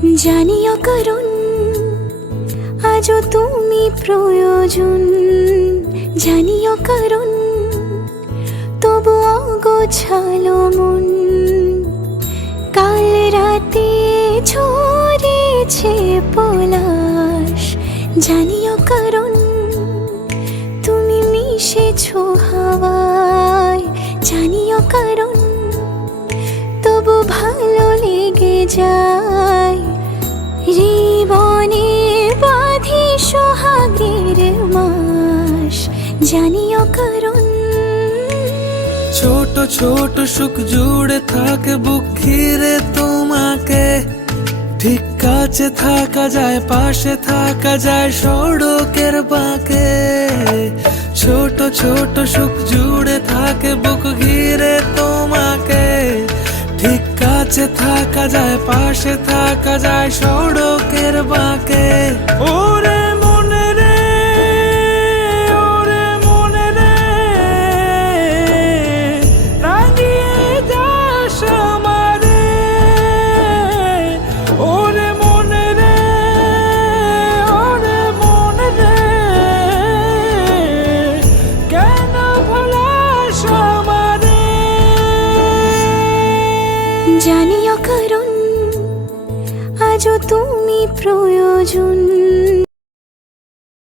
জানিও কারণ আজও তুমি প্রয়োজন, জানিও কারণ তবু অগোছালো মন। কাল রাতে ঝরেছে পলাশ, জানিও কারণ তুমি মিশেছো হাওয়ায়, জানিও কারণ তবু ভালো লেগে যায়। জীবনে বাঁধি সোহাগের মাস, জানিও কারণ ছোট ছোট সুখ জুড়ে থাকে বুক ঘিরে তোমাকে। ঠিক কাছে থাকা যায়, পাশে থাকা যায় সড়কের বাঁকে। ছোট ছোট সুখ জুড়ে থাকে বুক ঘিরে তোমাকে। ঠিক কাছে থাকা যায়, পাশে থাকা যায় সড়কের বাঁকে। ওরে মনে রে, ওরে মনে রে, রাঙিয়ে যাস আমারে। ওরে মনে রে, ওরে মনে রে, কেন ভোলাস আমারে। জানিও কারণ আজও তুমি প্রয়োজন,